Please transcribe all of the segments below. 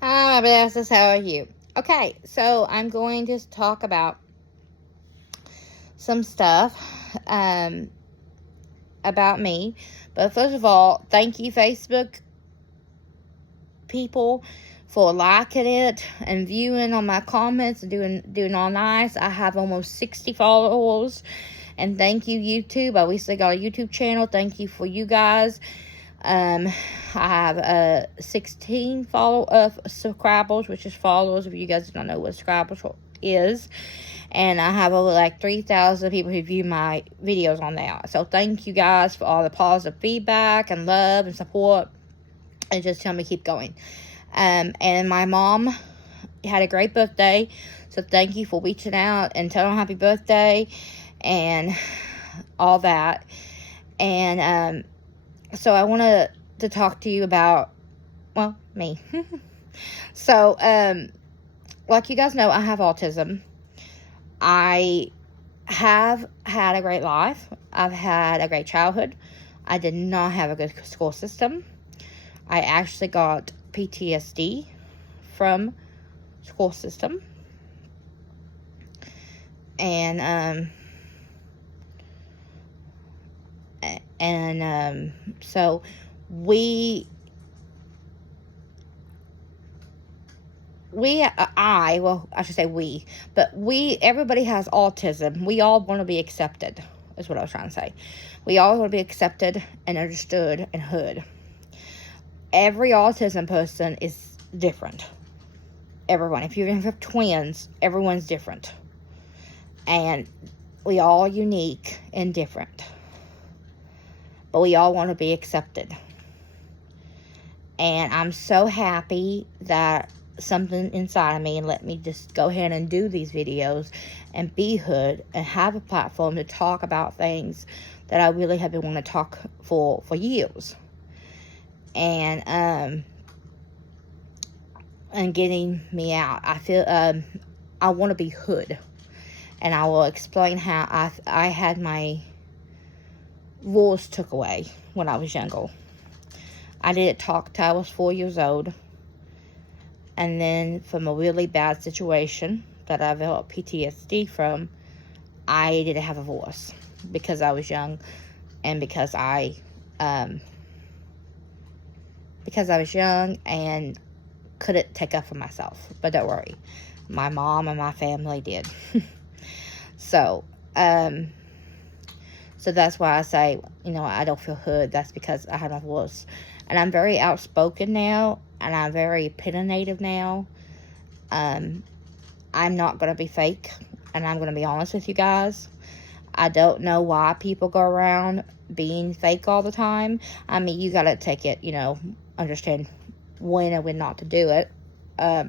Hi, my blessings. How are you? Okay, so I'm going to talk about some stuff about me. But first of all, thank you, Facebook people, for liking it and viewing on my comments and doing all nice. I have almost 60 followers, and thank you, YouTube. I recently got a YouTube channel. Thank you for you guys. I have 16 subscribers, which is followers. If you guys don't know what subscribers is, and I have over like 3,000 people who view my videos on there. So thank you guys for all the positive feedback and love and support, and just tell me keep going. And my mom had a great birthday, so thank you for reaching out and telling her happy birthday and all that. And so I wanted to talk to you about, well, me. So, like you guys know, I have autism. I have had a great life. I've had a great childhood. I did not have a good school system. I actually got PTSD from school system. So I should say we, but everybody has autism. We all want to be accepted, is what I was trying to say. We all want to be accepted and understood and heard. Every autism person is different. Everyone. If you have twins, everyone's different. And we all are unique and different. But we all want to be accepted. And I'm so happy that something inside of me and let me just go ahead and do these videos and be hood and have a platform to talk about things that I really have been wanting to talk for years. And getting me out. I feel I want to be hood. And I will explain how I had my rules took away when I was younger. I didn't talk till I was 4 years old. And then from a really bad situation that I developed PTSD from, I didn't have a voice because I was young and because I was young and couldn't take up for myself. But don't worry, my mom and my family did. So that's why I say, I don't feel hood. That's because I have my voice. And I'm very outspoken now, and I'm very opinionative now. I'm not going to be fake, and I'm going to be honest with you guys. I don't know why people go around being fake all the time. I mean, you got to take it, understand when and when not to do it. But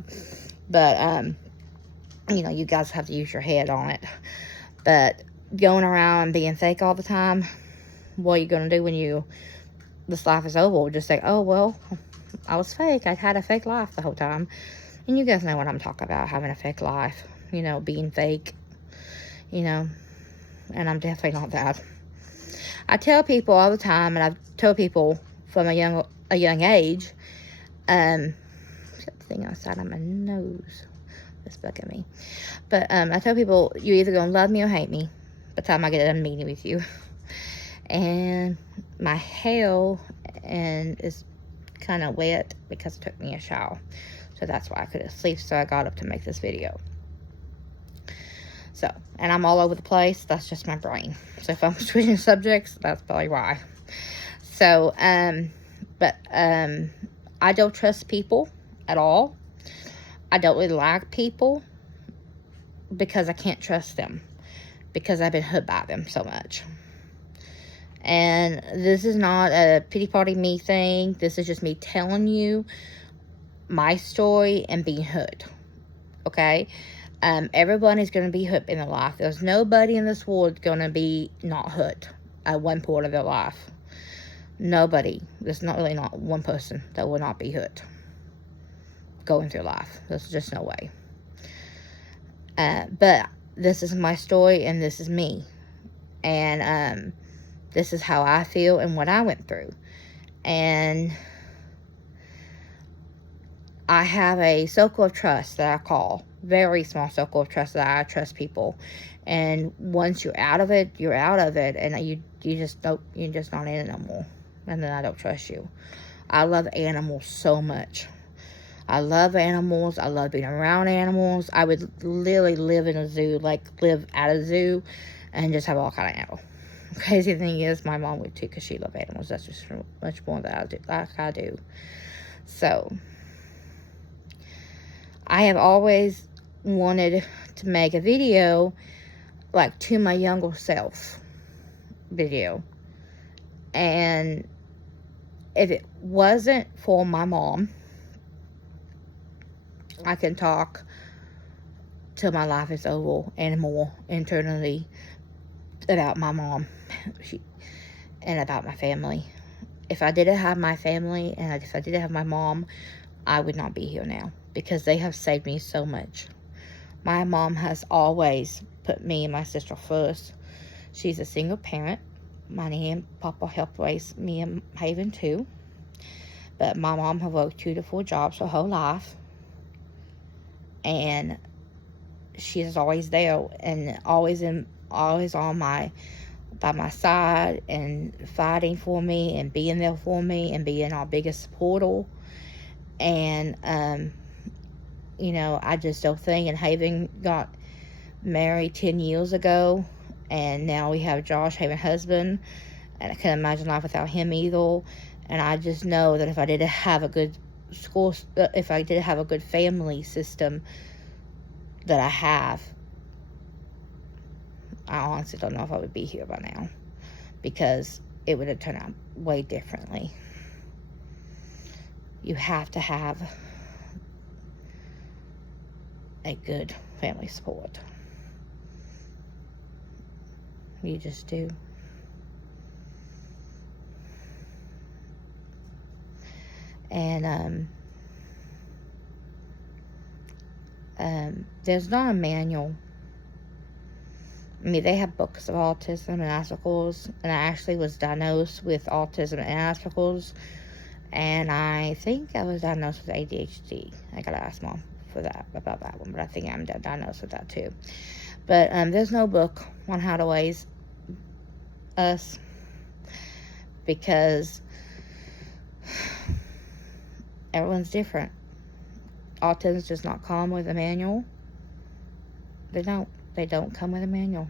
you guys have to use your head on it. But going around being fake all the time, what are you going to do when this life is over? Just say, oh, well, I was fake. I had a fake life the whole time. And you guys know what I'm talking about, having a fake life, being fake, and I'm definitely not that. I tell people all the time, and I've told people from a young age, that thing outside of my nose that's bugging me. But I tell people, you're either going to love me or hate me by the time I get done meeting with you. And my hair is kind of wet because it took me a shower. So that's why I couldn't sleep, so I got up to make this video. So, and I'm all over the place. That's just my brain. So if I'm switching subjects, that's probably why. So, but I don't trust people at all. I don't really like people because I can't trust them because I've been hurt by them so much. And this is not a pity party me thing. This is just me telling you my story and being hurt. Okay? Everybody's going to be hurt in their life. There's nobody in this world going to be not hurt at one point of their life. Nobody. There's not one person that will not be hurt going through life. There's just no way. But this is my story and this is me. And this is how I feel and what I went through. And I have a circle of trust that I call. Very small circle of trust that I trust people. And once you're out of it, you're out of it. And you just don't, you're just not in it no more. And then I don't trust you. I love animals so much. I love animals. I love being around animals. I would literally live in a zoo, like live at a zoo and just have all kind of animals. Crazy thing is, my mom would too, because she loved animals. That's just much more than I do. So, I have always wanted to make a video, like, to my younger self video. And if it wasn't for my mom, I can talk till my life is over and more internally about my mom and about my family. If I didn't have my family and if I didn't have my mom, I would not be here now, because they have saved me so much. My mom has always put me and my sister first. She's a single parent. Money and Papa helped raise me and Haven too. But my mom has worked 2 to 4 jobs her whole life. And she's always there and always on by my side and fighting for me and being there for me and being our biggest supporter. And you know, I just don't think, and Haven got married 10 years ago, and now we have Josh, Haven's husband, and I can't imagine life without him either. And I just know that if I didn't have a good school, if I didn't have a good family system that I have, I honestly don't know if I would be here by now, because it would have turned out way differently. You have to have a good family support. You just do. And there's not a manual. I mean, they have books of autism and Asperger's, and I actually was diagnosed with autism and Asperger's, and I think I was diagnosed with ADHD. I gotta ask Mom about that one, but I think I'm diagnosed with that too. But there's no book on how to raise us, because everyone's different. Autism does not come with a manual. They don't come with a manual.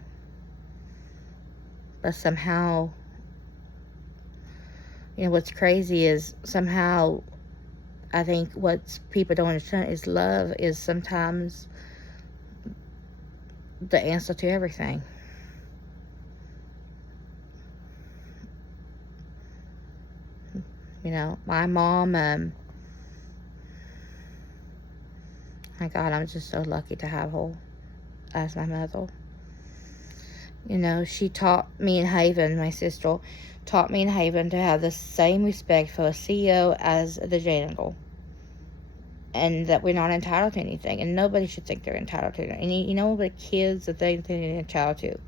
But somehow, you know, what's crazy is somehow I think what people don't understand is love is sometimes the answer to everything. You know, my mom, my God, I'm just so lucky to have her as my mother. You know, she taught me and Haven, my sister, taught me and Haven to have the same respect for a CEO as the janitor. And that we're not entitled to anything. And nobody should think they're entitled to it. And you know, the kids that they think they're entitled to.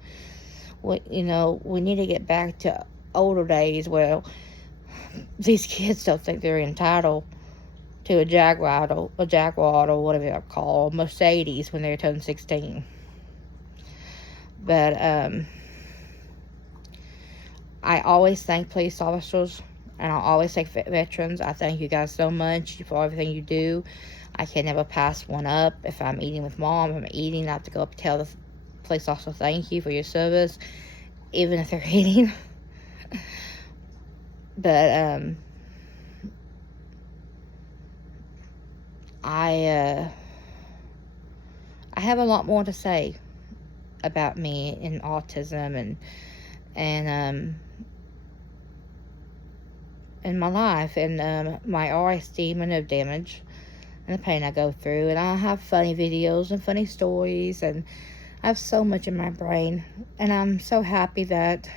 You know, we need to get back to older days where these kids don't think they're entitled to a Jaguar or whatever they're called, Mercedes, when they turn 16. But I always thank police officers, and I always thank veterans. I thank you guys so much for everything you do. I can never pass one up. If I'm eating with Mom, if I'm eating, I have to go up and tell the police officer thank you for your service, even if they're eating. But I have a lot more to say about me and autism and in my life and my RSD, my nerve damage, and the pain I go through. And I have funny videos and funny stories, and I have so much in my brain. And I'm so happy that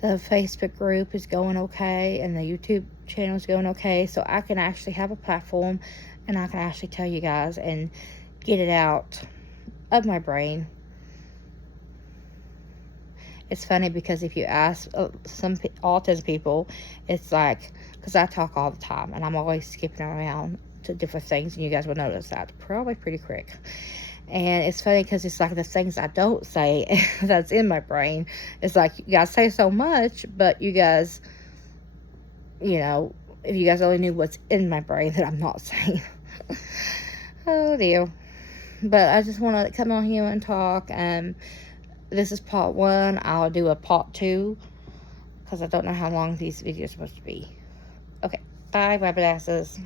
the Facebook group is going okay and the YouTube channel is going okay, so I can actually have a platform and I can actually tell you guys and get it out of my brain It's funny because if you ask some autism people, it's like, because I talk all the time and I'm always skipping around to different things, and you guys will notice that probably pretty quick. And it's funny because it's like the things I don't say that's in my brain. It's like, you guys say so much, but you guys, you know, if you guys only knew what's in my brain that I'm not saying. Oh dear. But I just want to come on here and talk. This is part 1. I'll do a part 2 because I don't know how long these videos are supposed to be. Okay, bye, rabbit asses.